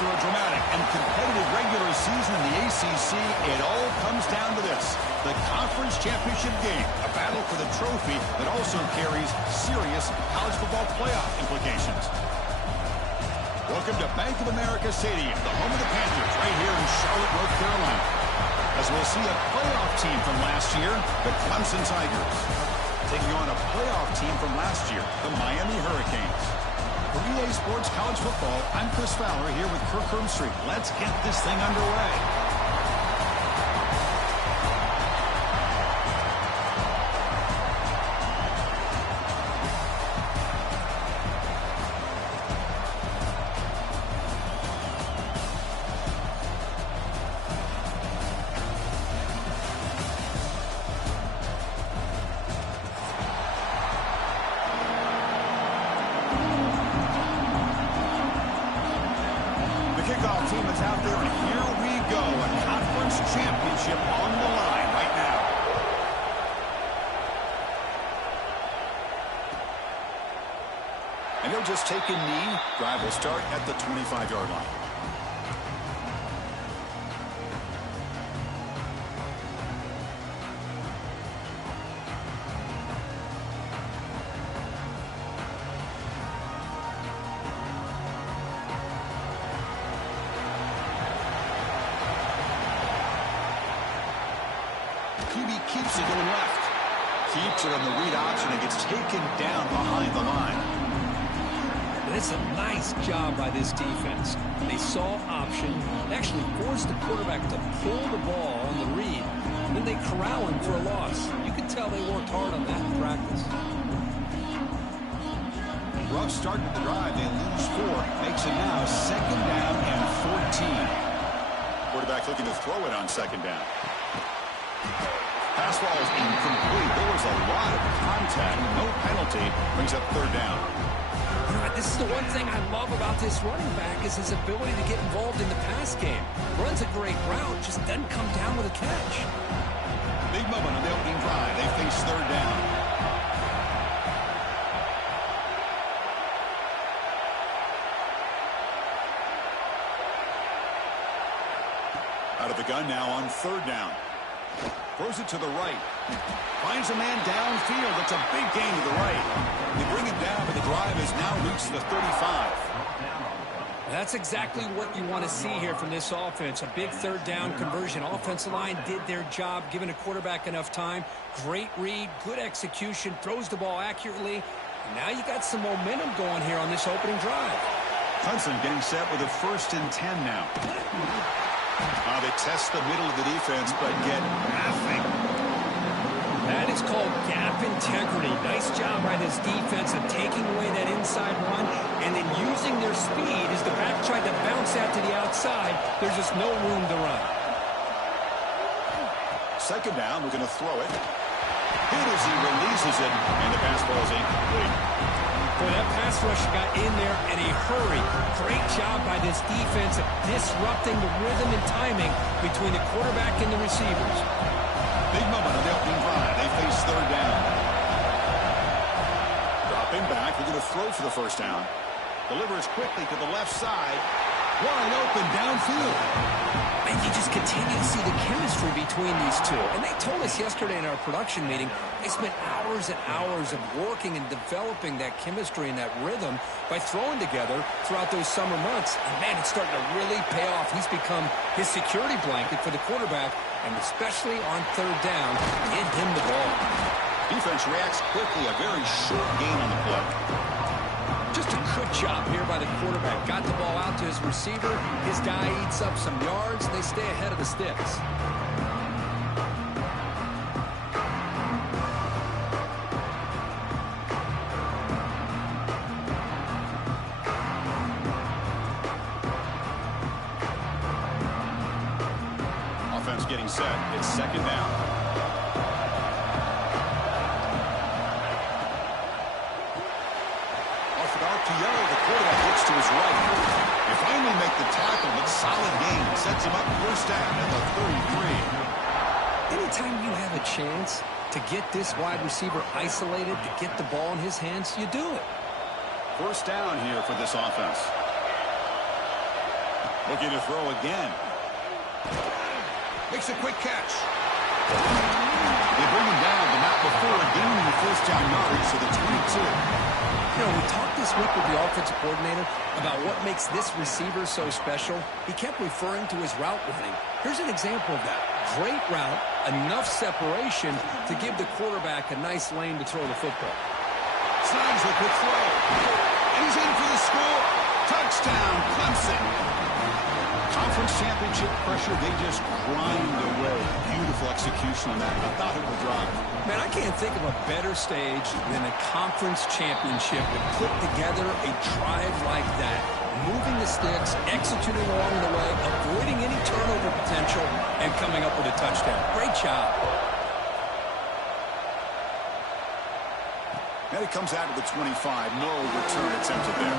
After a dramatic and competitive regular season in the ACC, it all comes down to this: the conference championship game, a battle for the trophy that also carries serious college football playoff implications. Welcome to Bank of America Stadium, the home of the Panthers, right here in Charlotte, North Carolina. As we'll see a playoff team from last year, the Clemson Tigers, taking on a playoff team from last year, the Miami Hurricanes. For EA Sports College Football, I'm Chris Fowler here with Kirk Herbstreit. Let's get this thing underway. Kickoff team is out there, and here we go. A conference championship on the line right now. And he'll just take a knee. Drive will start at the 25-yard line. QB keeps it going left. Keeps it on the read option and gets taken down behind the line. It's a nice job by this defense. They saw option, actually forced the quarterback to pull the ball on the read, and then they corral him for a loss. You can tell they worked hard on that in practice. Rough start to the drive. They lose 4. Makes it now 2nd down and 14. Quarterback looking to throw it on 2nd down. Pass ball is incomplete. There was a lot of contact. No penalty. Brings up 3rd down. You know, this is the one thing I love about this running back is his ability to get involved in the pass game. Runs a great route, just doesn't come down with a catch. Big moment on the opening drive. They face 3rd down. Out of the gun now on 3rd down. Throws it to the right. Finds a man downfield. It's a big gain to the right. They bring him down, but the drive has now reached the 35. That's exactly what you want to see here from this offense. A big 3rd down conversion. Offensive line did their job, giving a quarterback enough time. Great read, good execution, throws the ball accurately. And now you got some momentum going here on this opening drive. Clemson getting set with a 1st and 10 now. They test the middle of the defense, but get nothing. That is called gap integrity. Nice job by this defense of taking away that inside run and then using their speed as the back tried to bounce that to the outside. There's just no room to run. 2nd down, we're going to throw it. Hit as he releases it, and the pass ball is incomplete. Boy, that pass rush got in there in a hurry. Great job by this defense of disrupting the rhythm and timing between the quarterback and the receivers. Big moment on the opening drive. They face 3rd down. Dropping back. We're going to throw for the 1st down. Delivers quickly to the left side. Wide open downfield. And you just continue to see the chemistry between these two. And they told us yesterday in our production meeting, they spent hours and hours of working and developing that chemistry and that rhythm by throwing together throughout those summer months. And, man, it's starting to really pay off. He's become his security blanket for the quarterback, and especially on 3rd down, get him the ball. Defense reacts quickly. A very short gain on the play. Just a good job here by the quarterback. Got the ball out to his receiver. His guy eats up some yards, and they stay ahead of the sticks. Offense getting set. It's 2nd down. The quarterback looks to his right. They finally make the tackle, but solid gain. Sets him up 1st down at the 33. Anytime you have a chance to get this wide receiver isolated, to get the ball in his hands, you do it. 1st down here for this offense. Looking to throw again. Makes a quick catch. They bring him down, but not before gaining the first down yardage to the 22. You know, we talked this week with the offensive coordinator about what makes this receiver so special. He kept referring to his route running. Here's an example of that. Great route, enough separation to give the quarterback a nice lane to throw the football. Snags the quick throw. And he's in for the score. Touchdown, Clemson. Conference championship pressure, they just grind away. Beautiful execution on that. A valuable drive. Man, I can't think of a better stage than a conference championship to put together a drive like that. Moving the sticks, executing along the way, avoiding any turnover potential, and coming up with a touchdown. Great job. And it comes out to the 25. No return attempted there.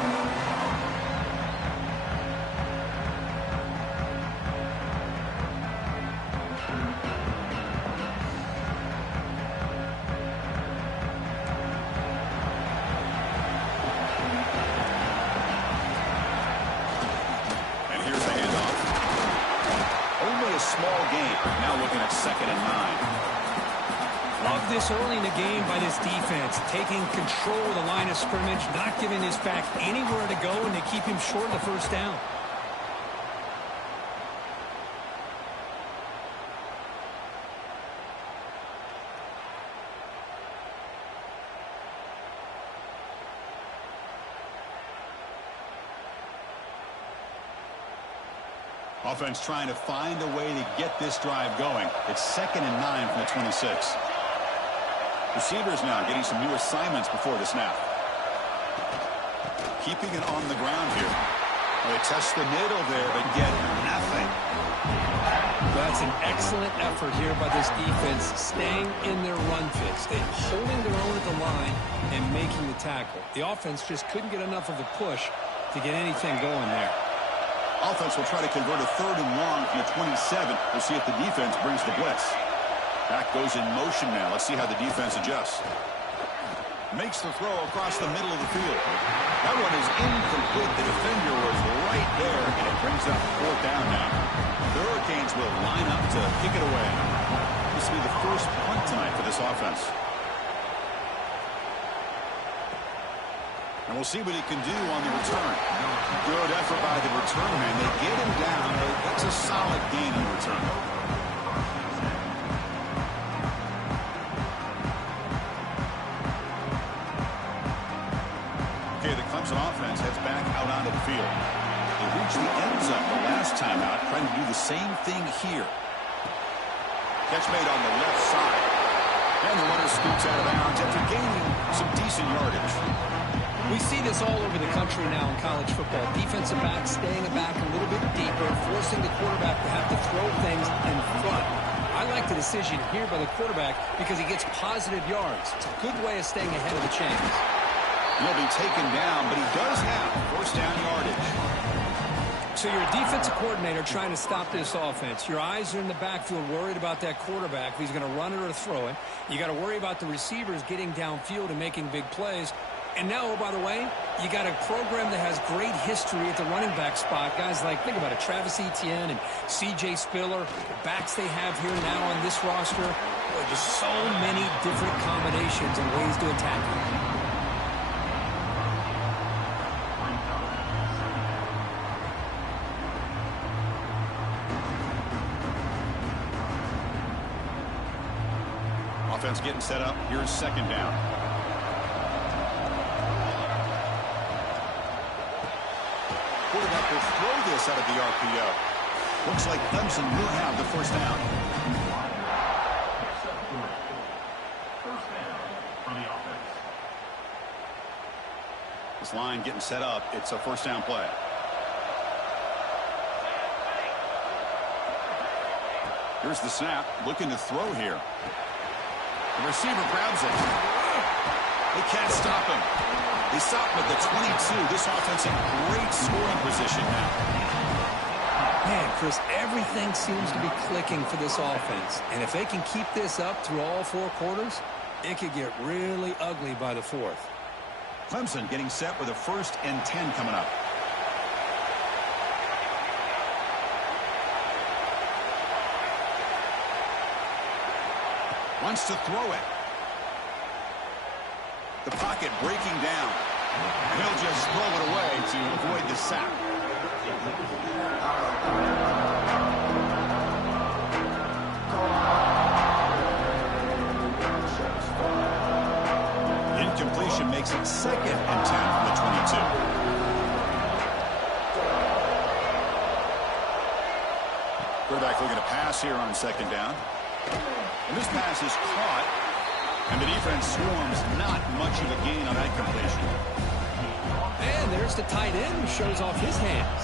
Small game. Now looking at 2nd and 9. Love this early in the game by this defense. Taking control of the line of scrimmage, not giving his back anywhere to go, and they keep him short of the first down. Offense trying to find a way to get this drive going. It's 2nd and 9 from the 26. Receivers now getting some new assignments before the snap. Keeping it on the ground here. They test the middle there, but get nothing. That's an excellent effort here by this defense, staying in their run fix. They're holding their own at the line and making the tackle. The offense just couldn't get enough of a push to get anything going there. Offense will try to convert a 3rd and long from the 27. We'll see if the defense brings the blitz. Back goes in motion now. Let's see how the defense adjusts. Makes the throw across the middle of the field. That one is incomplete. The defender was right there, and it brings up 4th down now. The Hurricanes will line up to kick it away. This will be the first punt tonight for this offense. And we'll see what he can do on the return. Good effort by the return man. They get him down, but that's a solid gain on the return. Okay, the Clemson offense heads back out onto the field. They reached the end zone the last time out, trying to do the same thing here. Catch made on the left side. And the runner scoots out of bounds after gaining some decent yardage. We see this all over the country now in college football. Defensive backs staying back a little bit deeper, forcing the quarterback to have to throw things in front. I like the decision here by the quarterback because he gets positive yards. It's a good way of staying ahead of the chains. He'll be taken down, but he does have first down yardage. So you're a defensive coordinator trying to stop this offense. Your eyes are in the backfield worried about that quarterback, if he's going to run it or throw it. You got to worry about the receivers getting downfield and making big plays. And now, oh, by the way, you got a program that has great history at the running back spot. Guys like, think about it, Travis Etienne and C.J. Spiller, the backs they have here now on this roster. Boy, just so many different combinations and ways to attack it. Offense getting set up. Here's 2nd down. Quarterback will throw this out of the RPO. Looks like Clemson will have the first down. This line getting set up. It's a first down play. Here's the snap. Looking to throw here. The receiver grabs it. They can't stop him. They stop him at the 22. This offense in great scoring position now. Man, Chris, everything seems to be clicking for this offense. And if they can keep this up through all 4 quarters, it could get really ugly by the 4th. Clemson getting set with a 1st and 10 coming up. Wants to throw it. The pocket breaking down. And he'll just throw it away to avoid the sack. Incompletion makes it 2nd and 10 from the 22. Quarterback looking to pass here on 2nd down. And this pass is caught. And the defense swarms, not much of a gain on that completion. And there's the tight end who shows off his hands.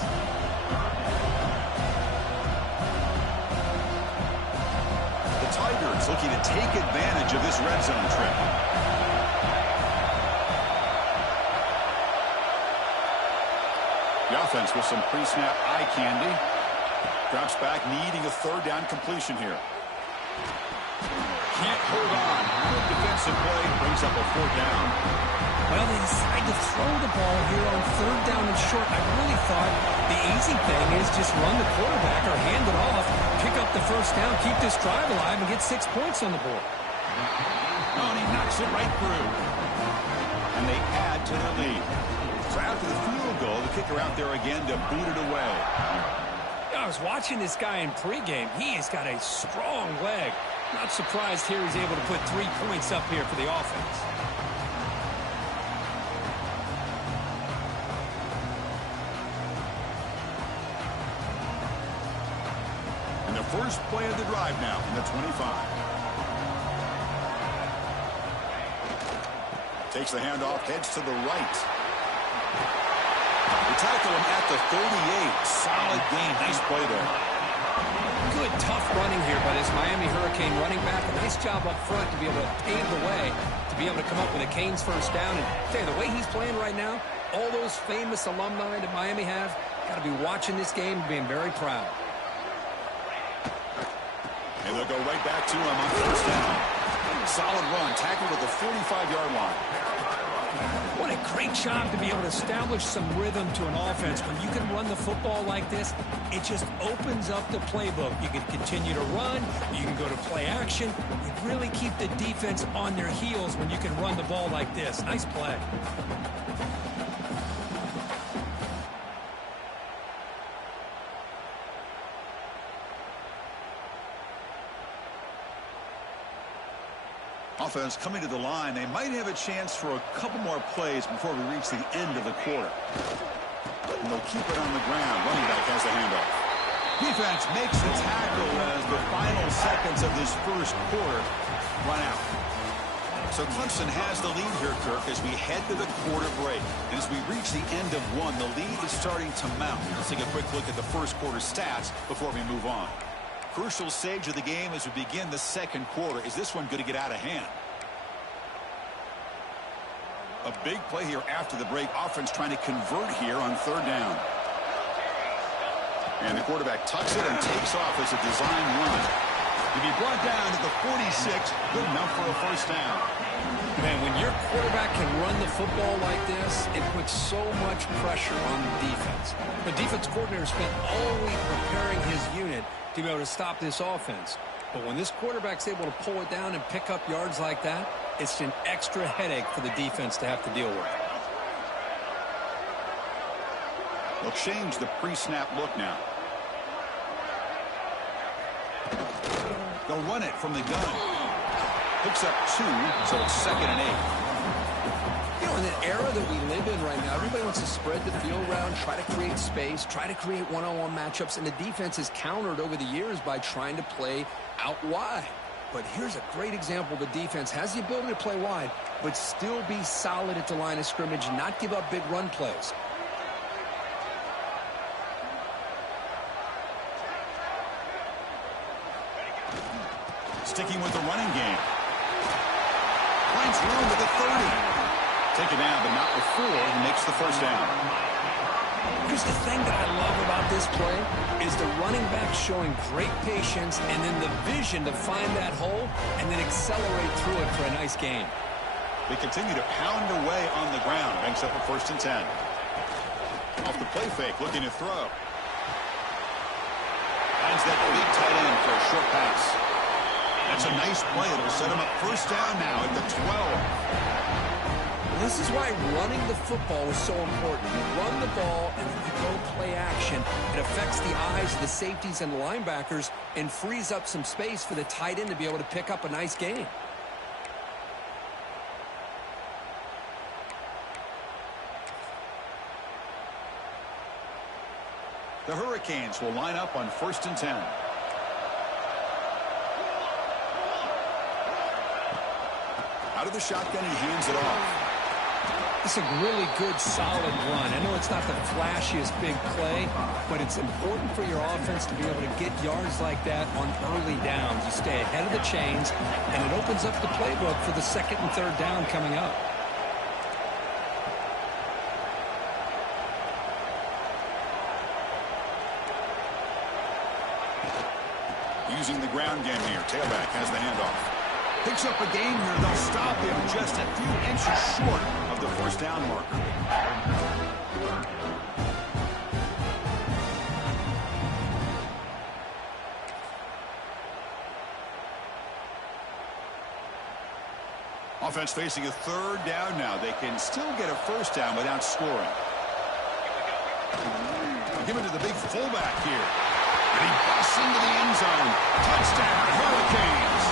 The Tigers looking to take advantage of this red zone trip. The offense with some pre-snap eye candy. Drops back, needing a 3rd down completion here. Can't hold on. Good defensive play brings up a 4th down. Well, they decide to throw the ball here on 3rd down and short. I really thought the easy thing is just run the quarterback or hand it off, pick up the 1st down, keep this drive alive, and get 6 points on the board. Oh, and he knocks it right through. And they add to the lead. So after the field goal, the kicker out there again to boot it away. I was watching this guy in pregame. He has got a strong leg. Not surprised here he's able to put 3 points up here for the offense. And the first play of the drive now from the 25. Takes the handoff, heads to the right. They tackle him at the 38. Solid gain. Nice play there. Good, tough running here by this Miami Hurricane running back. A nice job up front to be able to pave the way, to be able to come up with a Canes 1st down. And tell you, the way he's playing right now, all those famous alumni that Miami have, got to be watching this game and being very proud. And they'll go right back to him on 1st down. Solid run, tackled at the 45-yard line. What a great job to be able to establish some rhythm to an offense. When you can run the football like this, it just opens up the playbook. You can continue to run. You can go to play action. You really keep the defense on their heels when you can run the ball like this. Nice play. Offense coming to the line. They might have a chance for a couple more plays before we reach the end of the quarter. And they'll keep it on the ground. Running back has the handoff. Defense makes the tackle as the final seconds of this 1st quarter run out. So Clemson has the lead here, Kirk, as we head to the quarter break. And as we reach the end of one, the lead is starting to mount. Let's take a quick look at the 1st quarter stats before we move on. Crucial stage of the game as we begin the 2nd quarter. Is this one going to get out of hand? A big play here after the break. Offense trying to convert here on 3rd down. And the quarterback tucks it and takes off as a design run. To be brought down to the 46, good enough for a 1st down. Man, when your quarterback can run the football like this, it puts so much pressure on the defense. The defense coordinator spent all week preparing his unit to be able to stop this offense. But when this quarterback's able to pull it down and pick up yards like that, it's an extra headache for the defense to have to deal with. They'll change the pre-snap look now. They'll run it from the gun. Picks up 2, so it's 2nd and 8. You know, in the era that we live in right now, everybody wants to spread the field around, try to create space, try to create one-on-one matchups, and the defense is countered over the years by trying to play out wide. But here's a great example. The defense has the ability to play wide, but still be solid at the line of scrimmage and not give up big run plays. Sticking with the running game. Finds room at the 30. Taken down, but not before he makes the 1st down. Here's the thing that I love about this play is the running back showing great patience and then the vision to find that hole and then accelerate through it for a nice gain. They continue to pound away on the ground. Banks up a 1st and 10. Off the play fake, looking to throw. Finds that big tight end for a short pass. That's a nice play. It'll set him up first down now at the 12. This is why running the football is so important. You run the ball and then you go play action. It affects the eyes of the safeties and the linebackers and frees up some space for the tight end to be able to pick up a nice gain. The Hurricanes will line up on 1st and 10. Out of the shotgun, he hands it off. It's a really good, solid run. I know it's not the flashiest big play, but it's important for your offense to be able to get yards like that on early downs. You stay ahead of the chains, and it opens up the playbook for the 2nd and 3rd down coming up. Using the ground game here. Tailback has the handoff. Picks up a gain here. They'll stop him just a few inches short of the first down marker. Offense facing a 3rd down now. They can still get a first down without scoring. Give it to the big fullback here. And he busts into the end zone. Touchdown, Hurricanes.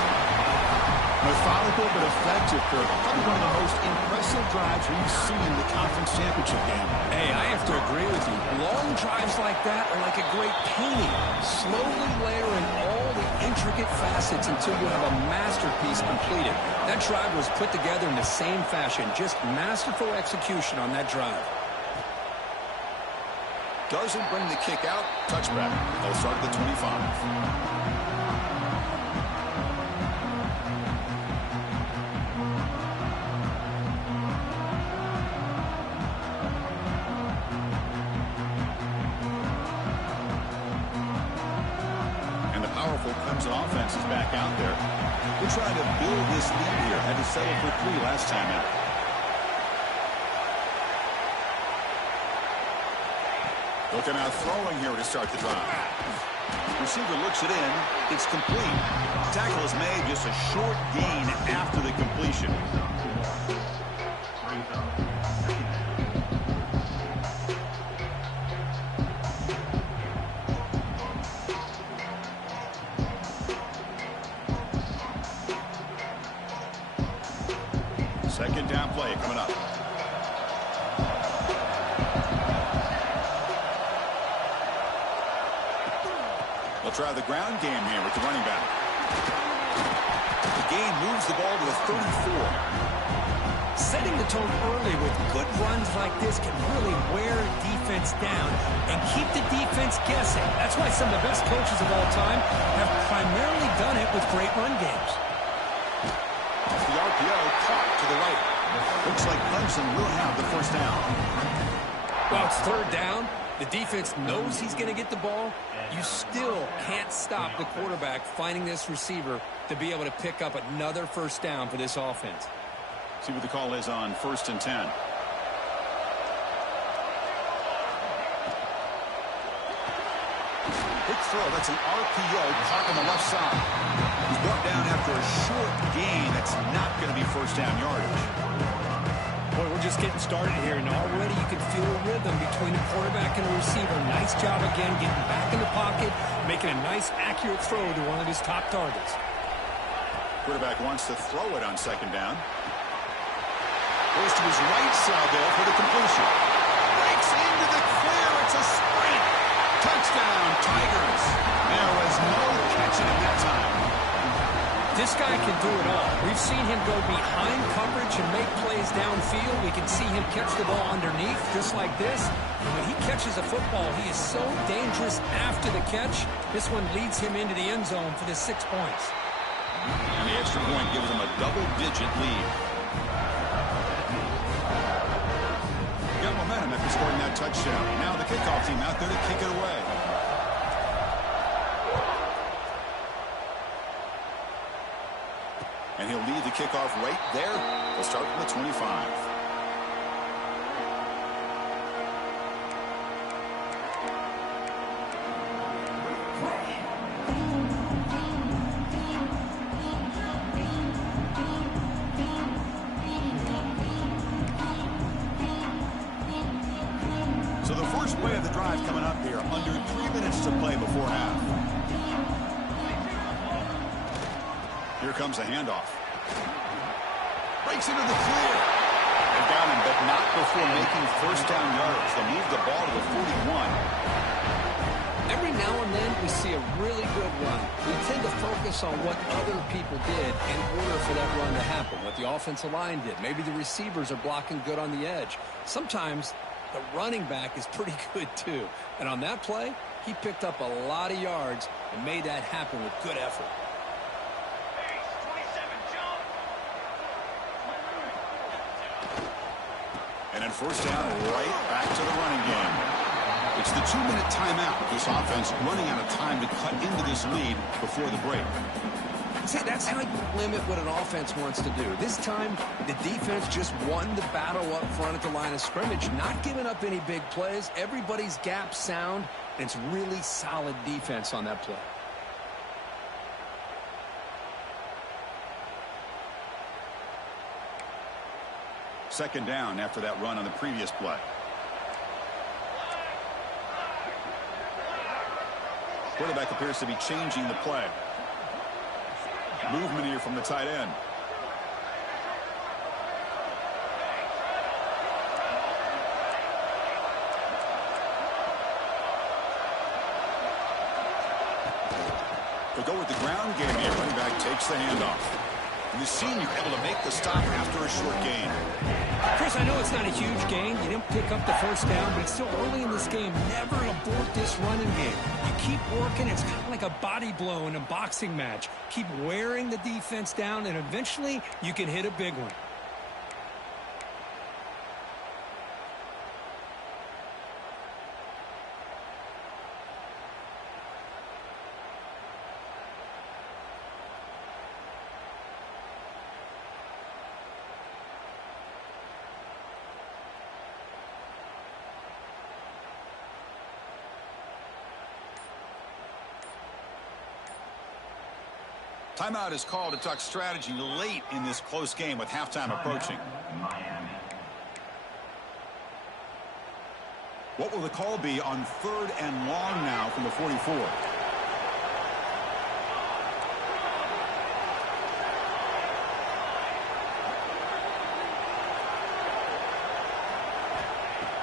Methodical but effective, Kirk. Probably one of the most impressive drives we've seen in the conference championship game. Hey, I have to agree with you. Long drives like that are like a great painting. Slowly layering all the intricate facets until you have a masterpiece completed. That drive was put together in the same fashion. Just masterful execution on that drive. Doesn't bring the kick out. Touchback. They'll start at the 25. Clemson offense is back out there. We're trying to build this lead here. Had to settle for 3 last time out. Looking out throwing here to start the drive. Receiver looks it in. It's complete. Tackle is made, just a short gain after the completion. Second down play coming up. They'll try the ground game here with the running back. The gain moves the ball to the 34. Setting the tone early with good runs like this can really wear defense down and keep the defense guessing. That's why some of the best coaches of all time have primarily done it with great run games. Off the RPO, caught to the right. Looks like Clemson will have the first down. Well, it's 3rd down. The defense knows he's going to get the ball. You still can't stop the quarterback finding this receiver to be able to pick up another first down for this offense. See what the call is on 1st and 10. Big throw. That's an RPO caught on the left side. He's brought down after a short gain. That's not going to be first down yardage. Boy, we're just getting started here, and already you can feel a rhythm between the quarterback and the receiver. Nice job again, getting back in the pocket, making a nice, accurate throw to one of his top targets. Quarterback wants to throw it on 2nd down. Goes to his right side there for the completion. Breaks into the clear. It's a sprint. Touchdown, Tigers. There was no catching him that time. This guy can do it all. We've seen him go behind coverage and make plays downfield. We can see him catch the ball underneath, just like this. And when he catches a football, he is so dangerous after the catch. This one leads him into the end zone for the 6 points. And the extra point gives him a double-digit lead. Got momentum after scoring that touchdown. Now the kickoff team out there to kick it away. And he'll lead the kickoff right there. We'll start from the 25. first play of the drive coming up here. Under 3 minutes to play before half. Here comes the handoff. Breaks into the clear. They've got him, but not before making first down yards. They move the ball to the 41. Every now and then we see a really good run. We tend to focus on what other people did in order for that run to happen, what the offensive line did. Maybe the receivers are blocking good on the edge. Sometimes the running back is pretty good too. And on that play, he picked up a lot of yards and made that happen with good effort. And then first down, right back to the running game. It's the 2-minute timeout. This offense running out of time to cut into this lead before the break. See, that's how you limit what an offense wants to do. This time, the defense just won the battle up front at the line of scrimmage, not giving up any big plays. Everybody's gap sound, and it's really solid defense on that play. Second down after that run on the previous play. Quarterback appears to be changing the play. Movement here from the tight end. They go with the ground game here. Running back takes the handoff. And the senior able to make the stop after a short gain. Chris, I know it's not a huge gain. You didn't pick up the first down, but it's still early in this game. Never abort this running game. You keep working. It's kind of like a body blow in a boxing match. Keep wearing the defense down, and eventually you can hit a big one. Timeout is called to talk strategy late in this close game with halftime approaching. What will the call be on 3rd and long now from the 44?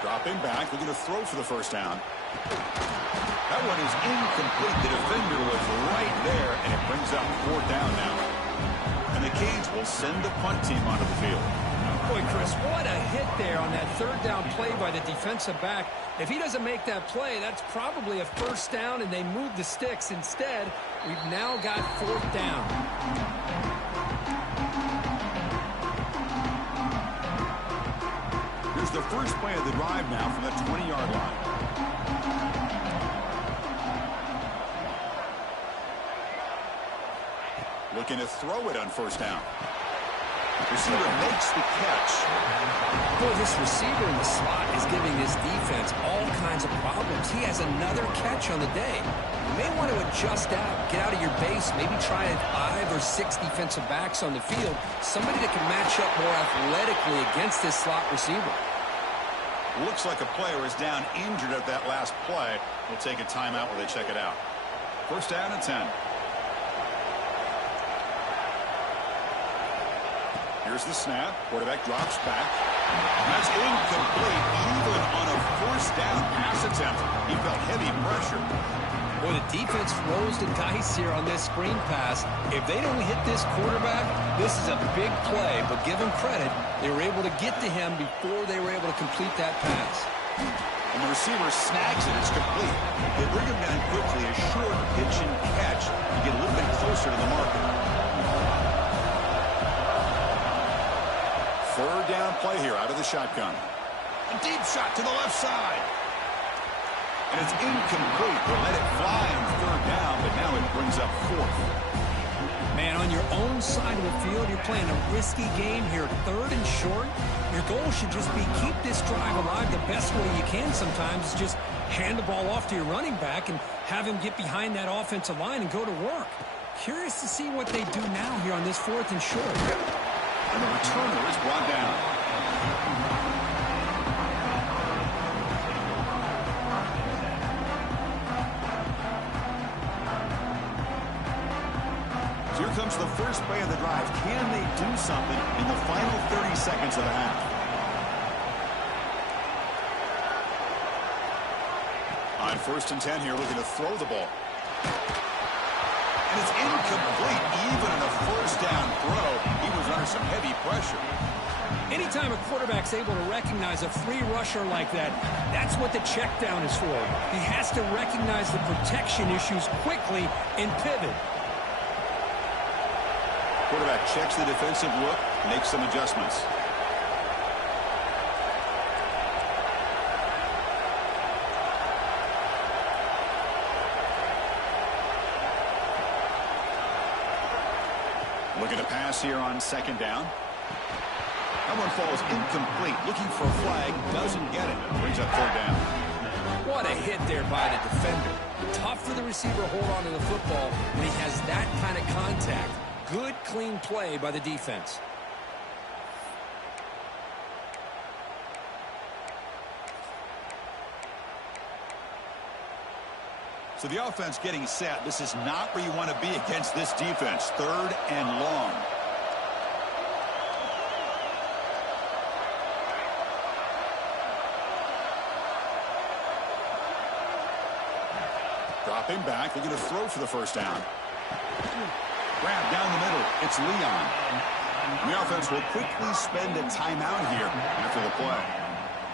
Dropping back, looking to throw for the first down. That one is incomplete. The defender was right there, and it brings up 4th down now. And the Canes will send the punt team onto the field. Boy, Chris, what a hit there on that 3rd down play by the defensive back. If he doesn't make that play, that's probably a first down, and they move the sticks. Instead, we've now got 4th down. Here's the first play of the drive now from the 20-yard line. Looking to throw it on first down. Receiver makes the catch. Boy, this receiver in the slot is giving this defense all kinds of problems. He has another catch on the day. You may want to adjust out, get out of your base, maybe try 5 or 6 defensive backs on the field, somebody that can match up more athletically against this slot receiver. Looks like a player is down injured at that last play. We'll take a timeout while they check it out. First down and 10. Here's the snap. Quarterback drops back. That's incomplete. Even on a first down pass attempt, he felt heavy pressure. Boy, the defense rolls the dice here on this screen pass. If they don't hit this quarterback, this is a big play. But give them credit, they were able to get to him before they were able to complete that pass. And the receiver snags it. It's complete. They bring him down quickly. A short pitch and catch to get a little bit closer to the marker. 3rd down play here out of the shotgun. A deep shot to the left side. And it's incomplete. They let it fly on 3rd down, but now it brings up 4th. Man, on your own side of the field, you're playing a risky game here. 3rd and short. Your goal should just be keep this drive alive the best way you can sometimes. Is just hand the ball off to your running back and have him get behind that offensive line and go to work. Curious to see what they do now here on this 4th and short. And the returner is brought down. So here comes the first play of the drive. Can they do something in the final 30 seconds of the half? On 1st and 10 here, looking to throw the ball. And it's incomplete. Even in a first down throw, he was under some heavy pressure. Anytime a quarterback's able to recognize a free rusher like that, that's what the check down is for. He has to recognize the protection issues quickly and pivot. Quarterback checks the defensive look, makes some adjustments. Looking to pass here on 2nd down. That one falls incomplete. Looking for a flag. Doesn't get it. Brings up 3rd down. What a hit there by the defender. Tough for the receiver to hold on to the football when he has that kind of contact. Good, clean play by the defense. So the offense getting set. This is not where you want to be against this defense. 3rd and long. Dropping back. They're going to throw for the 1st down. Grab down the middle. It's Leon. And the offense will quickly spend a timeout here after the play.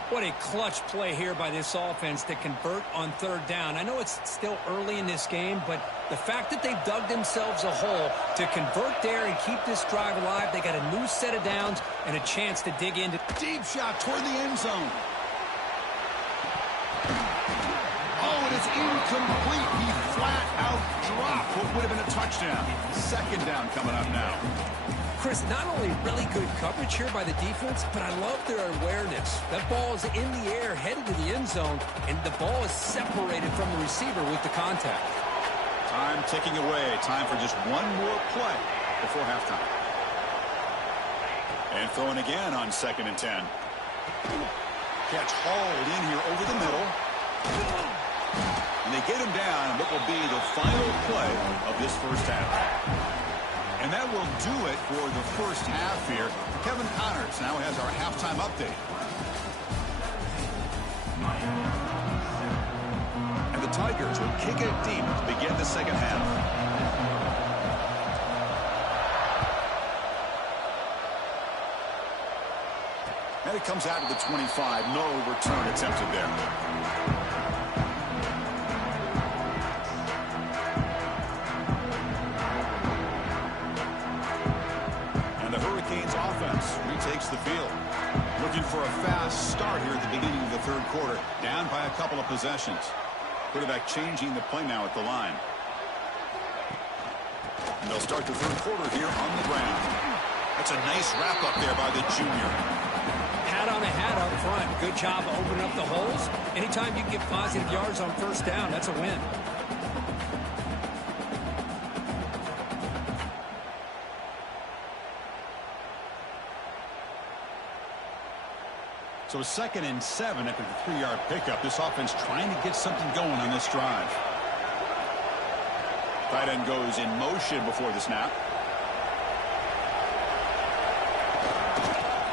What a clutch play here by this offense to convert on 3rd down. I know it's still early in this game, but the fact that they've dug themselves a hole to convert there and keep this drive alive, they got a new set of downs and a chance to dig into. Deep shot toward the end zone. Oh, and it's incomplete. He flat out dropped what would have been a touchdown. 2nd down coming up now. Chris, not only really good coverage here by the defense, but I love their awareness. That ball is in the air, headed to the end zone, and the ball is separated from the receiver with the contact. Time ticking away. Time for just one more play before halftime. And throwing again on 2nd and 10. Catch hauled in here over the middle. And they get him down, what will be the final play of this first half. And that will do it for the first half here. Kevin Connors now has our halftime update. And the Tigers will kick it deep to begin the 2nd half. And it comes out to the 25. No return attempted there. Retakes the field. Looking for a fast start here at the beginning of the 3rd quarter. Down by a couple of possessions. Quarterback changing the play now at the line. And they'll start the 3rd quarter here on the ground. That's a nice wrap up there by the junior. Hat on a hat up front. Good job of opening up the holes. Anytime you can get positive yards on 1st down, that's a win. So 2nd and 7 after the 3-yard pickup. This offense trying to get something going on this drive. Tight end goes in motion before the snap.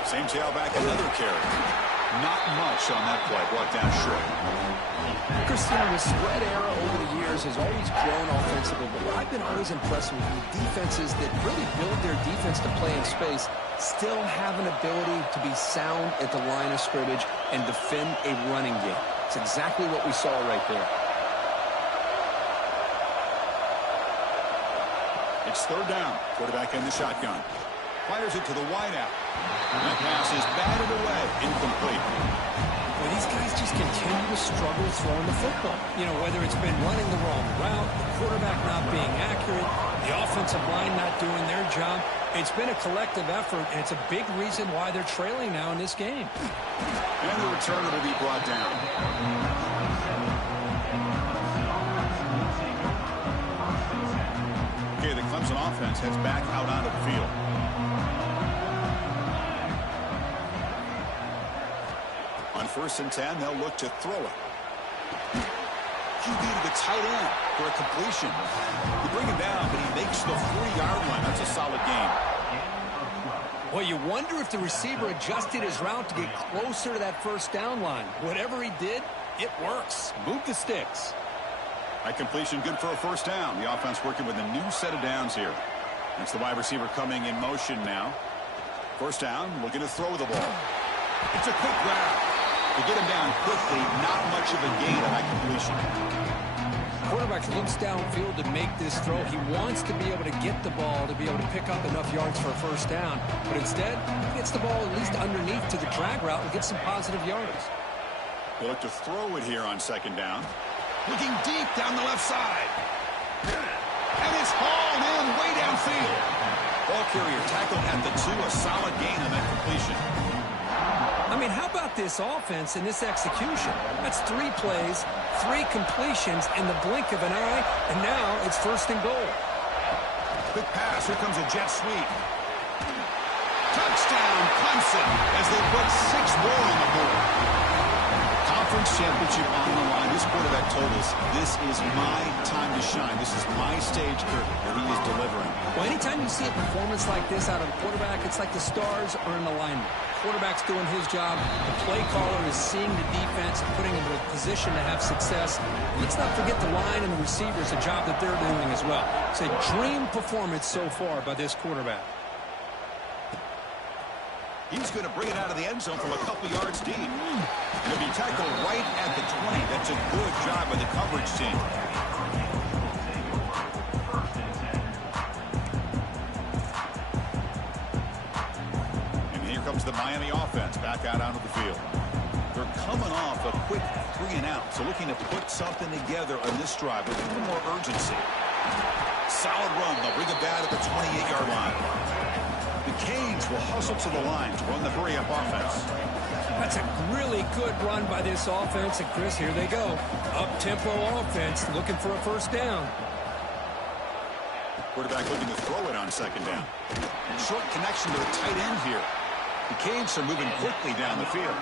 Same tailback, another carry. Not much on that play. Brought down short. Christian, the spread era over the years has always grown offensively, but what I've been always impressed with defenses that really build their defense to play in space still have an ability to be sound at the line of scrimmage and defend a running game. It's exactly what we saw right there. It's 3rd down. Quarterback in the shotgun. Fires it to the wideout. That pass is batted away. Incomplete. Well, these guys just continue to struggle throwing the football. You know, whether it's been running the wrong route, the quarterback not being accurate, the offensive line not doing their job. It's been a collective effort, and it's a big reason why they're trailing now in this game. And the returner will be brought down. Okay, the Clemson offense heads back out onto the field. On 1st and 10, they'll look to throw it. QB to the tight end for a completion. You bring him down, but he makes the 40-yard line. That's a solid gain. Well, you wonder if the receiver adjusted his route to get closer to that first down line. Whatever he did, it works. Move the sticks. That completion good for a first down. The offense working with a new set of downs here. That's the wide receiver coming in motion now. First down, looking to throw the ball. It's a quick grab. To get him down quickly, not much of a gain on that completion. Quarterback looks downfield to make this throw. He wants to be able to get the ball to be able to pick up enough yards for a first down. But instead, he gets the ball at least underneath to the drag route and gets some positive yards. They'll look to throw it here on second down. Looking deep down the left side. And it's hauled in way downfield. Ball carrier tackled at the 2. A solid gain on that completion. I mean, how about this offense and this execution? That's 3 plays, 3 completions in the blink of an eye, and now it's first and goal. Quick pass. Here comes a jet sweep. Touchdown, Clemson, as they put 6 more on the board. Conference championship on the line. This quarterback told us, this is my time to shine. This is my stage curtain where he is delivering. Well, anytime you see a performance like this out of a quarterback, it's like the stars are in alignment. Quarterback's doing his job. The play caller is seeing the defense and putting him in a position to have success. Let's not forget the line and the receivers, a job that they're doing as well. It's a dream performance so far by this quarterback. He's going to bring it out of the end zone from a couple yards deep. And he'll be tackled right at the 20. That's a good job by the coverage team. And here comes the Miami offense back out onto the field. They're coming off a quick 3-and-out, so looking to put something together on this drive with a little more urgency. Solid run. They'll bring it back at the 28-yard line. The Canes will hustle to the line to run the hurry-up offense. That's a really good run by this offense. And, Chris, here they go. Up-tempo offense looking for a first down. Quarterback looking to throw it on second down. Short connection to the tight end here. The Canes are moving quickly down the field.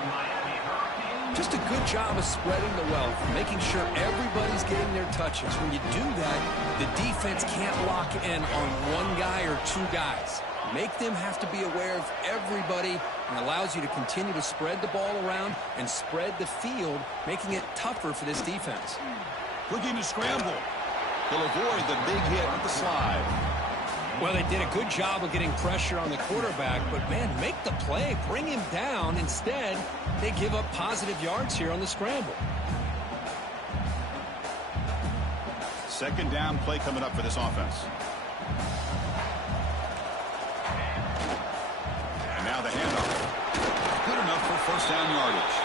Just a good job of spreading the wealth, making sure everybody's getting their touches. When you do that, the defense can't lock in on one guy or 2 guys. Make them have to be aware of everybody, and allows you to continue to spread the ball around and spread the field, making it tougher for this defense. Looking to scramble. He'll avoid the big hit with the slide. Well, they did a good job of getting pressure on the quarterback, but, man, make the play, bring him down. Instead, they give up positive yards here on the scramble. Second down play coming up for this offense. And now the handoff. Good enough for first down yardage.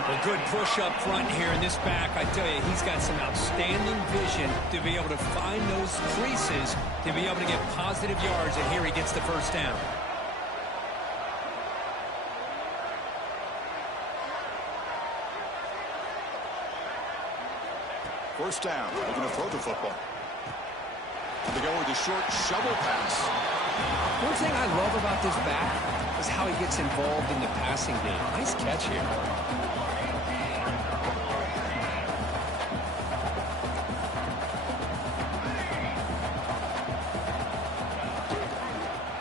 A good push up front here in this back. I tell you, he's got some outstanding vision to be able to find those creases, to be able to get positive yards, and here he gets the first down. First down, looking to throw the football. They go with the short shovel pass. One thing I love about this back is how he gets involved in the passing game. Nice catch here.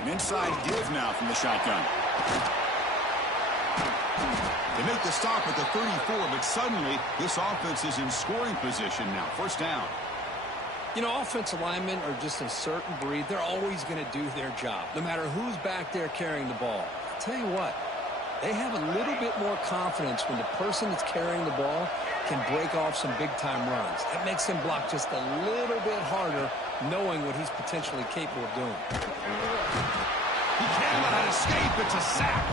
An inside give now from the shotgun. They make the stop at the 34, but suddenly this offense is in scoring position now. First down. You know, offensive linemen are just a certain breed. They're always going to do their job, no matter who's back there carrying the ball. I'll tell you what, they have a little bit more confidence when the person that's carrying the ball can break off some big-time runs. That makes him block just a little bit harder, knowing what he's potentially capable of doing. He cannot escape. It's a sack.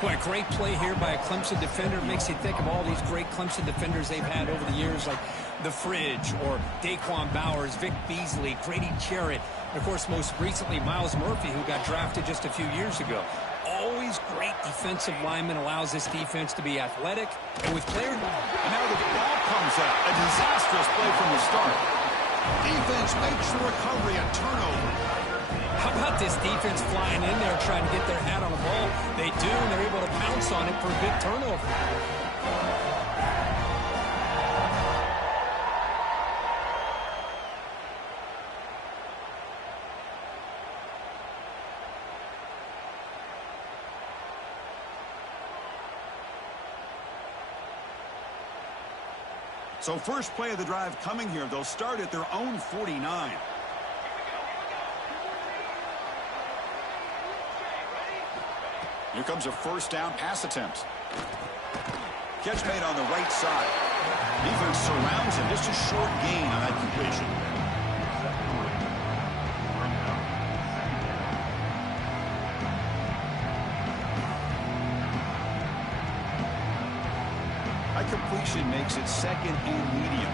Boy, a great play here by a Clemson defender. Makes you think of all these great Clemson defenders they've had over the years, like The Fridge or Daquan Bowers, Vic Beasley, Grady Jarrett, and, of course, most recently, Miles Murphy, who got drafted just a few years ago. Always great defensive lineman, allows this defense to be athletic. And with players... And now the ball comes out. A disastrous play from the start. Defense makes the recovery, a turnover. How about this defense flying in there trying to get their hat on the ball? They do, and they're able to pounce on it for a big turnover. So first play of the drive coming here. They'll start at their own 49. Here comes a first down pass attempt. Catch made on the right side. Defense surrounds him. Just a short gain on that completion. That completion makes it second and medium.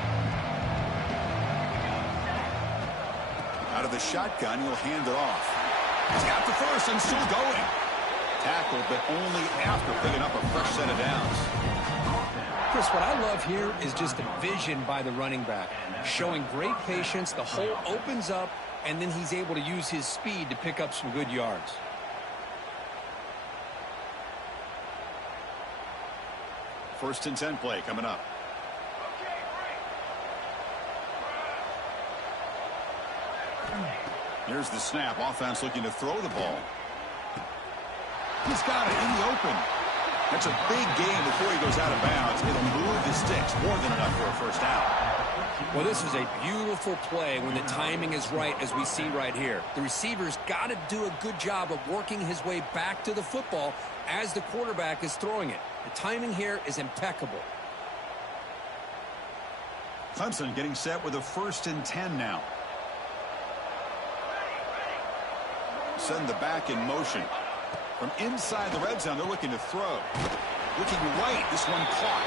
Out of the shotgun, he'll hand it off. He's got the first and still going. Tackle, but only after picking up a fresh set of downs. Chris, what I love here is just the vision by the running back. Showing great patience, the hole opens up, and then he's able to use his speed to pick up some good yards. First and 10 play coming up. Here's the snap. Offense looking to throw the ball. He's got it in the open. That's a big gain before he goes out of bounds. It'll move the sticks more than enough for a first down. Well, this is a beautiful play when the timing is right, as we see right here. The receiver's got to do a good job of working his way back to the football as the quarterback is throwing it. The timing here is impeccable. Clemson getting set with a first and 10 now. Send the back in motion. From inside the red zone, they're looking to throw. Looking right, this one caught.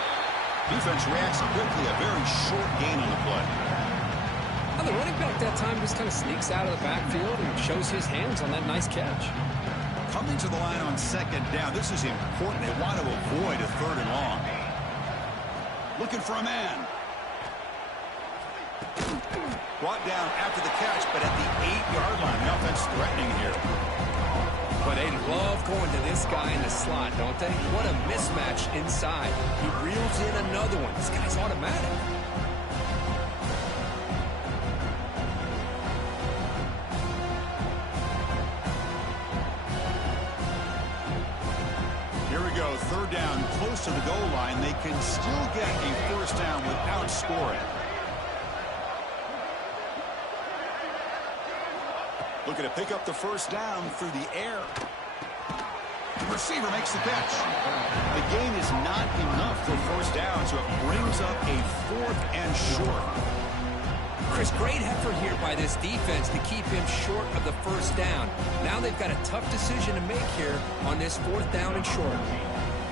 Defense reacts quickly, a very short gain on the play. Well, the running back that time just kind of sneaks out of the backfield and shows his hands on that nice catch. Coming to the line on second down, this is important. They want to avoid a third and long. Looking for a man. Brought down after the catch, but at the 8-yard line, the offense threatening here. But they love going to this guy in the slot, don't they? What a mismatch inside. He reels in another one. This guy's automatic. Here we go. Third down, close to the goal line. They can still get a first down without scoring. Looking to pick up the first down through the air. The receiver makes the catch. The gain is not enough for first down, so it brings up a fourth and short. Chris, great effort here by this defense to keep him short of the first down. Now they've got a tough decision to make here on this fourth down and short.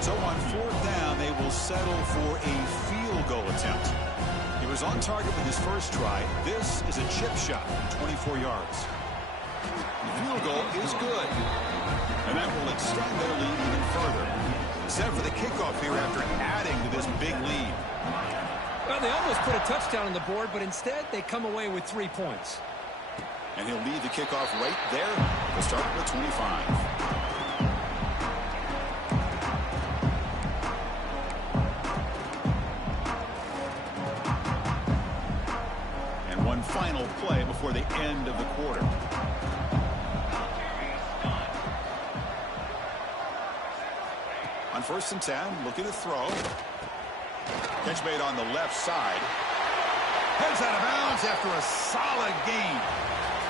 So on fourth down, they will settle for a field goal attempt. He was on target with his first try. This is a chip shot from 24 yards. The field goal is good, and that will extend their lead even further. Set for the kickoff here after adding to this big lead. Well, they almost put a touchdown on the board, but instead they come away with 3 points. And he'll lead the kickoff right there. We'll start with 25. One final play before the end of the quarter. On first and 10, looking to throw. Catch made on the left side. Heads out of bounds after a solid gain.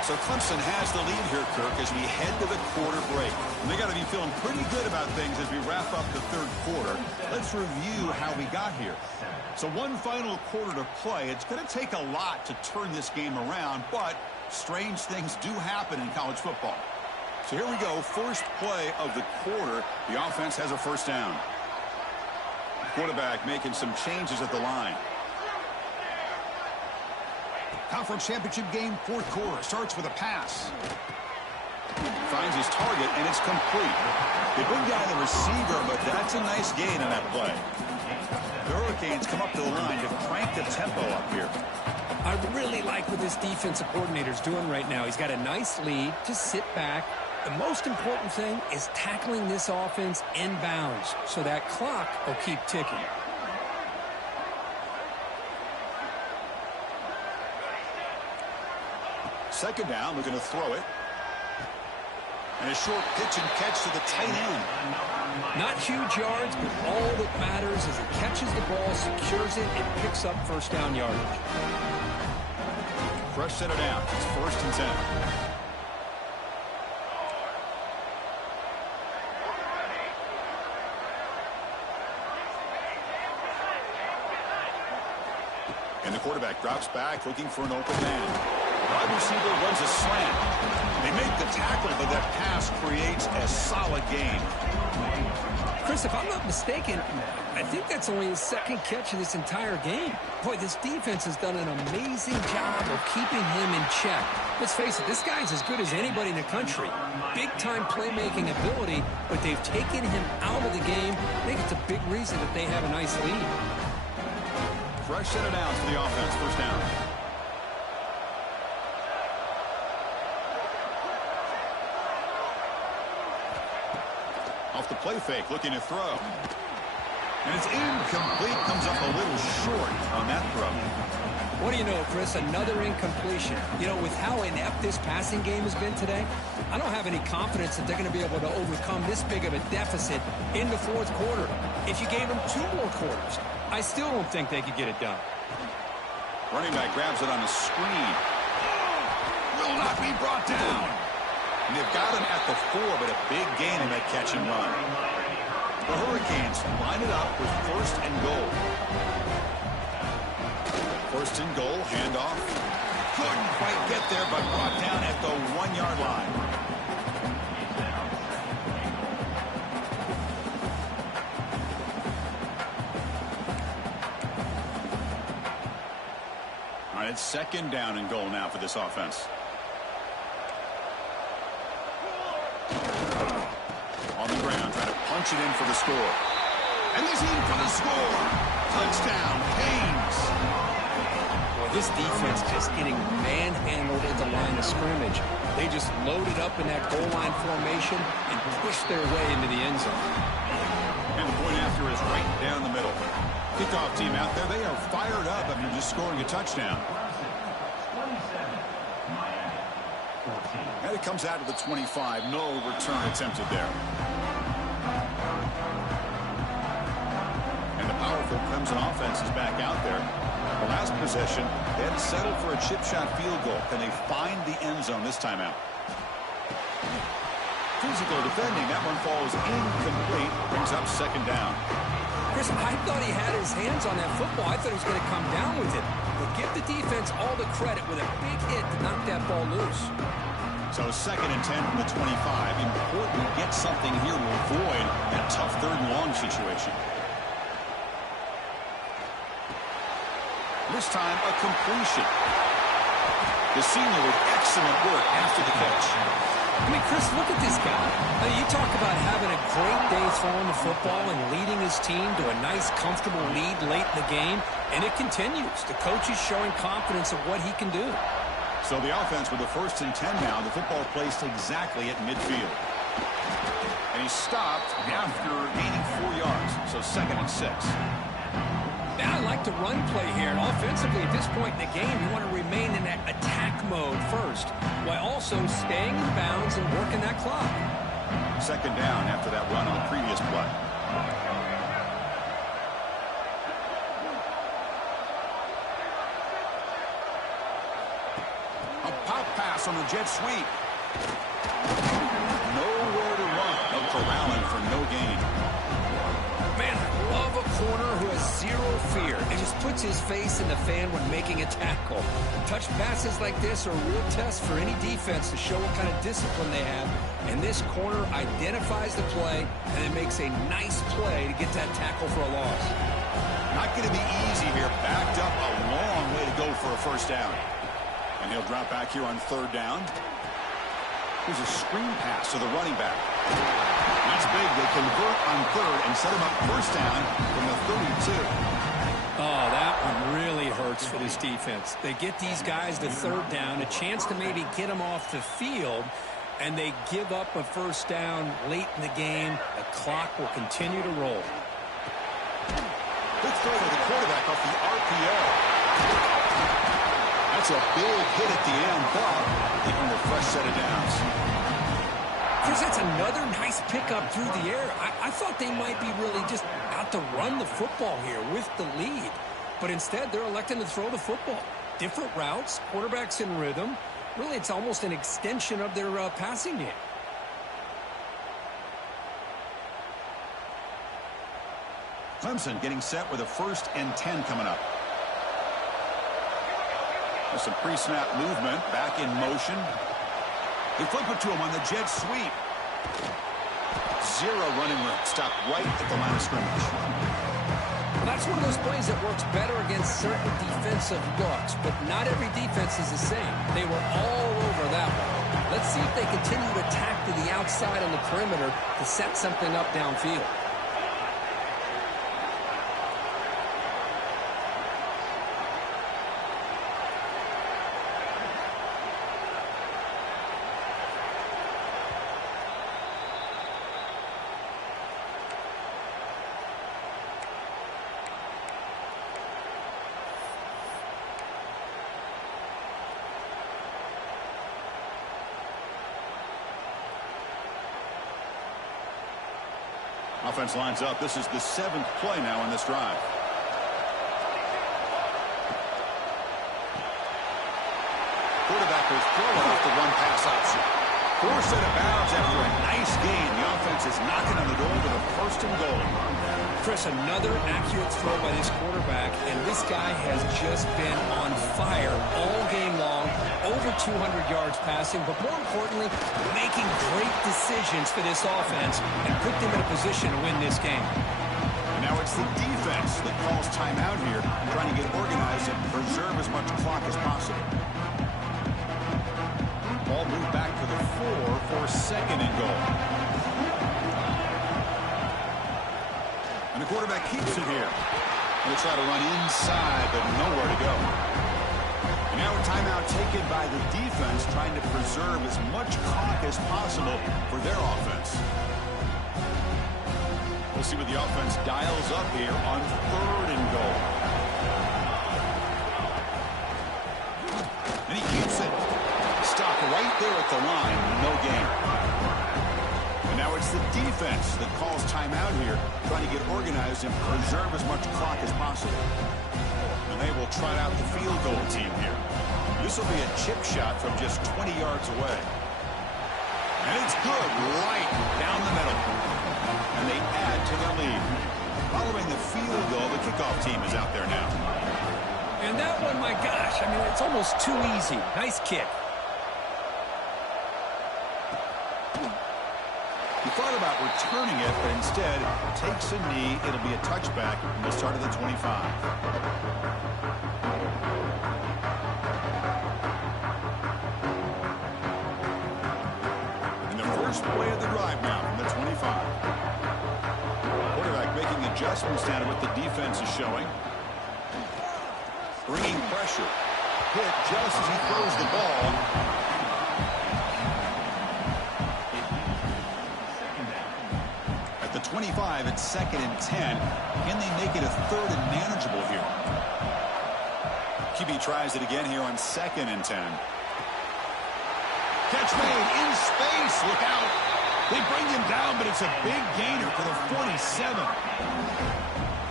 So Clemson has the lead here, Kirk, as we head to the quarter break. And they got to be feeling pretty good about things as we wrap up the third quarter. Let's review how we got here. So one final quarter to play. It's going to take a lot to turn this game around, but strange things do happen in college football. So here we go. First play of the quarter. The offense has a first down. Quarterback making some changes at the line. Conference championship game, fourth quarter. Starts with a pass. Finds his target, and it's complete. They bring down the receiver, but that's a nice gain on that play. The Hurricanes come up to the line to crank the tempo up here. I really like what this defensive coordinator's doing right now. He's got a nice lead to sit back. The most important thing is tackling this offense inbounds so that clock will keep ticking. Second down, looking to throw it. And a short pitch and catch to the tight end. Not huge yards, but all that matters is he catches the ball, secures it, and picks up first down yardage. Fresh set of downs. It's 1st and 10. And the quarterback drops back, looking for an open man. Wide receiver runs a slant. They make the tackle, but that pass creates a solid gain. Chris, if I'm not mistaken, I think that's only his 2nd catch of this entire game. Boy, this defense has done an amazing job of keeping him in check. Let's face it, this guy's as good as anybody in the country. Big-time playmaking ability, but they've taken him out of the game. I think it's a big reason that they have a nice lead. Fresh set of downs for the offense. 1st down. Off the play fake, looking to throw. And it's incomplete. Comes up a little short on that throw. What do you know, Chris? Another incompletion. You know, with how inept this passing game has been today, I don't have any confidence that they're going to be able to overcome this big of a deficit in the 4th quarter. If you gave them 2 more quarters, I still don't think they could get it done. Running back grabs it on the screen. Will not be brought down. And they've got him at the 4, but a big gain in that catch and run. The Hurricanes line it up with 1st and goal. 1st and goal, handoff. Couldn't quite get there, but brought down at the 1-yard line. All right, it's 2nd down and goal now for this offense. On the ground, trying to punch it in for the score. And he's in for the score. Touchdown, Canes. Boy, this defense just getting manhandled at the line of scrimmage. They just loaded up in that goal line formation and pushed their way into the end zone. And the point after is right down the middle. Kickoff team out there, they are fired up after just scoring a touchdown. And it comes out of the 25. No return attempted there. And the powerful Clemson offense is back out there. The last possession, they had to settle for a chip shot field goal. Can they find the end zone this time out? Physical defending. That one falls incomplete. Brings up 2nd down. Chris, I thought he had his hands on that football. I thought he was going to come down with it. But give the defense all the credit with a big hit to knock that ball loose. So 2nd and 10 from the 25. Important to get something here to avoid that tough 3rd and long situation. This time, a completion. The senior with excellent work after the catch. I mean, Chris, look at this guy. I mean, you talk about having a great day throwing the football and leading his team to a nice, comfortable lead late in the game, and it continues. The coach is showing confidence of what he can do. So the offense with the 1st and 10 now. The football placed exactly at midfield. And he stopped after gaining 4 yards. So 2nd and 6. Now I like the run play here. And offensively, at this point in the game, you want to remain in that attack mode first, while also staying in bounds and working that clock. 2nd down after that run on the previous play. A pop pass on the jet sweep. Nowhere to run. No corralling for no gain. Man, I love a corner who has zero fear and just puts his face in the fan when making a tackle. Touch passes like this are a real test for any defense to show what kind of discipline they have. And this corner identifies the play and it makes a nice play to get that tackle for a loss. Not going to be easy here. Backed up a long way to go for a 1st down. And he'll drop back here on 3rd down. Here's a screen pass to the running back. That's big. They convert on 3rd and set him up 1st down from the 32. Oh, that one really hurts for this defense. They get these guys to 3rd down, a chance to maybe get them off the field, and they give up a 1st down late in the game. The clock will continue to roll. Good throw to the quarterback off the RPO. That's a big hit at the end, but they earned a fresh set of downs. Chris, that's another nice pickup through the air. I thought they might be really just out to run the football here with the lead. But instead, they're electing to throw the football. Different routes, quarterbacks in rhythm. Really, it's almost an extension of their passing game. Clemson getting set with a 1st and 10 coming up. There's some pre-snap movement, back in motion. They flip it to him on the jet sweep. 0 running room, stopped right at the line of scrimmage. Well, that's one of those plays that works better against certain defensive looks, but not every defense is the same. They were all over that one. Let's see if they continue to attack to the outside on the perimeter to set something up downfield. Offense lines up. This is the 7th play now on this drive. Quarterback will throw it off the run-pass option. Forced out of bounds after a nice gain. The offense is knocking on the door with a 1st and goal. Chris, another accurate throw by this quarterback, and this guy has just been on fire all game long. Over 200 yards passing, but more importantly, making great decisions for this offense and put them in a position to win this game. And now it's the defense that calls timeout here, trying to get organized and preserve as much clock as possible. Ball moved back to the 4 for 2nd and goal. And the quarterback keeps it here. They'll try to run inside, but nowhere to go. And now a timeout taken by the defense, trying to preserve as much clock as possible for their offense. We'll see what the offense dials up here on 3rd and goal. And he keeps it. Stopped right there at the line. No gain. And now it's the defense that calls timeout here, trying to get organized and preserve as much clock as possible. And they will trot out the field goal team here. This will be a chip shot from just 20 yards away. And it's good, right down the middle. And they add to their lead. Following the field goal, the kickoff team is out there now. And that one, my gosh, I mean, it's almost too easy. Nice kick. He thought about returning it, but instead takes a knee. It'll be a touchback from the start of the 25. And the first play of the drive now from the 25. Quarterback making adjustments down to what the defense is showing. Bringing pressure. Hit just as he throws the ball. At the 25, it's 2nd and 10. Can they make it a 3rd and manageable here? QB tries it again here on 2nd and 10. Catch made in space. Look out. They bring him down, but it's a big gainer for the 47.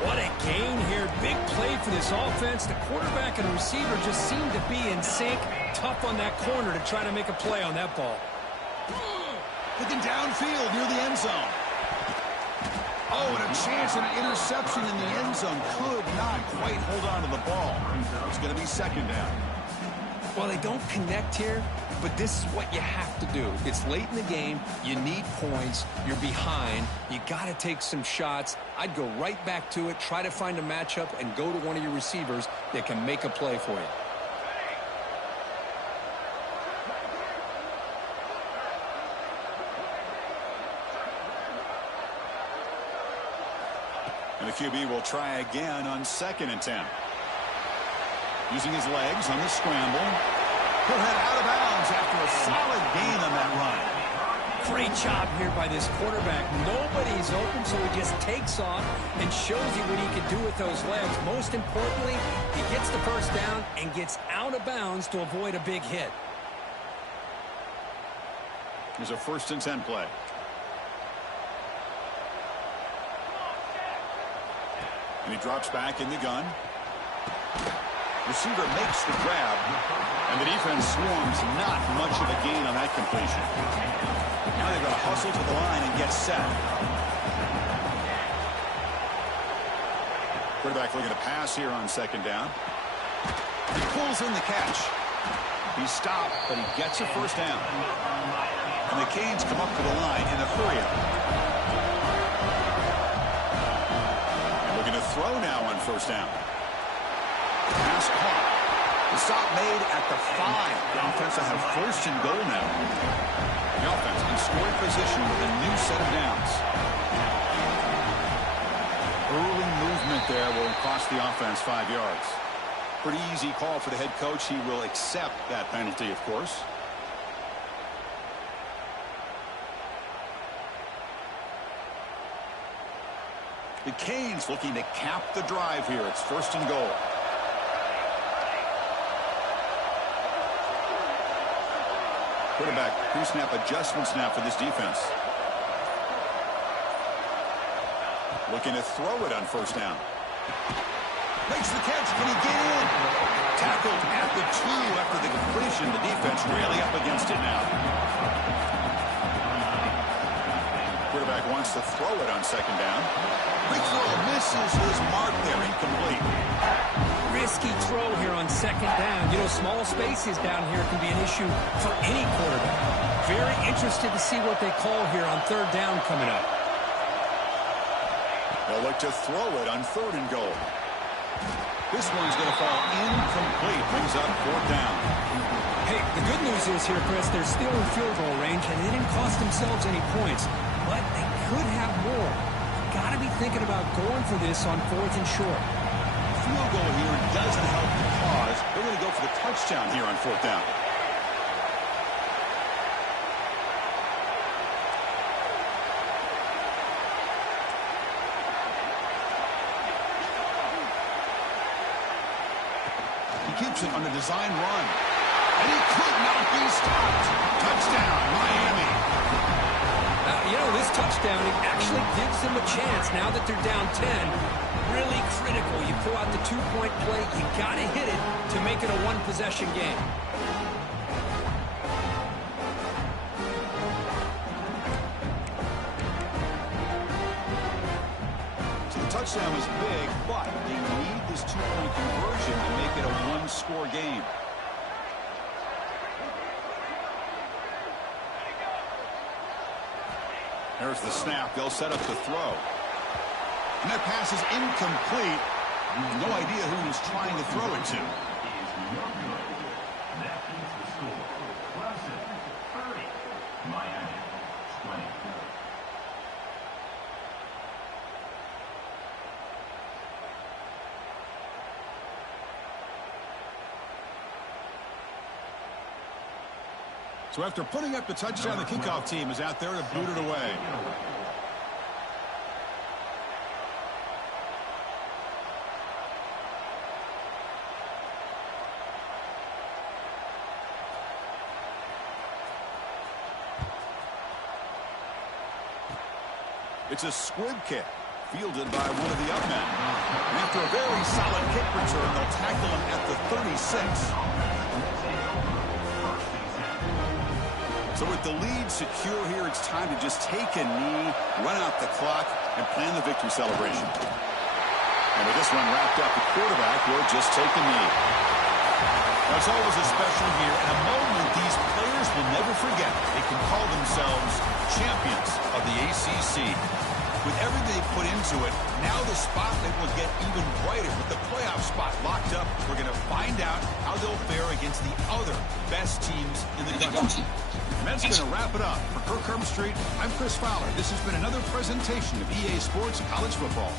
What a gain here. Big play for this offense. The quarterback and receiver just seem to be in sync. Tough on that corner to try to make a play on that ball. Looking downfield near the end zone. Oh, and a chance at an interception in the end zone. Could not quite hold on to the ball. It's going to be 2nd down. Well, they don't connect here, but this is what you have to do. It's late in the game. You need points. You're behind. You got to take some shots. I'd go right back to it, try to find a matchup, and go to one of your receivers that can make a play for you. And the QB will try again on 2nd and 10. Using his legs on the scramble. He'll head out of bounds after a solid gain on that run. Great job here by this quarterback. Nobody's open, so he just takes off and shows you what he can do with those legs. Most importantly, he gets the first down and gets out of bounds to avoid a big hit. Here's a 1st and 10 play. And he drops back in the gun. Receiver makes the grab, and the defense swarms. Not much of a gain on that completion. Now they've got to hustle to the line and get set. Quarterback looking to pass here on 2nd down. He pulls in the catch. He's stopped, but he gets a 1st down. And the Canes come up to the line in a hurry-up. And looking to throw now on 1st down. Pass caught. The stop made at the 5. The offense will have 1st and goal now. The offense in scoring position with a new set of downs. Early movement there will cost the offense 5 yards. Pretty easy call for the head coach. He will accept that penalty, of course. The Canes looking to cap the drive here. It's 1st and goal. Quarterback pre-snap adjustments now for this defense. Looking to throw it on 1st down. Makes the catch. Can he get in? Tackled at the 2 after the completion. The defense really up against it now. Quarterback wants to throw it on 2nd down. Quick throw misses his mark there. Incomplete. Risky throw here on 2nd down. You know, small spaces down here can be an issue for any quarterback. Very interested to see what they call here on 3rd down coming up. They'll look to throw it on 3rd and goal. This one's going to fall incomplete. Brings up 4th down. Hey, the good news is here, Chris, they're still in field goal range, and they didn't cost themselves any points. But they could have more. Got to be thinking about going for this on 4th and short. Field goal here doesn't help the cause. They're going to go for the touchdown here on 4th down. He keeps it on the design run. And he could not be stopped. Touchdown, Miami. You know, this touchdown, it actually gives them a chance now that they're down 10. Really critical. You pull out the 2-point play, you got to hit it to make it a 1-possession game. So the touchdown was big, but they need this 2-point conversion to make it a 1-score game. There's the snap. They'll set up the throw. And that pass is incomplete. No idea who he's trying to throw it to. That is the score. Clemson 30, Miami 24. So after putting up the touchdown, the kickoff team is out there to boot it away. It's a squib kick, fielded by one of the up men. And after a very solid kick return, they'll tackle him at the 36. So with the lead secure here, it's time to just take a knee, run out the clock, and plan the victory celebration. And with this one wrapped up, the quarterback will just take a knee. Now, it's always a special year, and a moment these players will never forget. They can call themselves champions of the ACC. With everything they put into it, now the spotlight will get even brighter. With the playoff spot locked up, we're going to find out how they'll fare against the other best teams in the country. And that's going to wrap it up. For Kirk Street, I'm Chris Fowler. This has been another presentation of EA Sports College Football.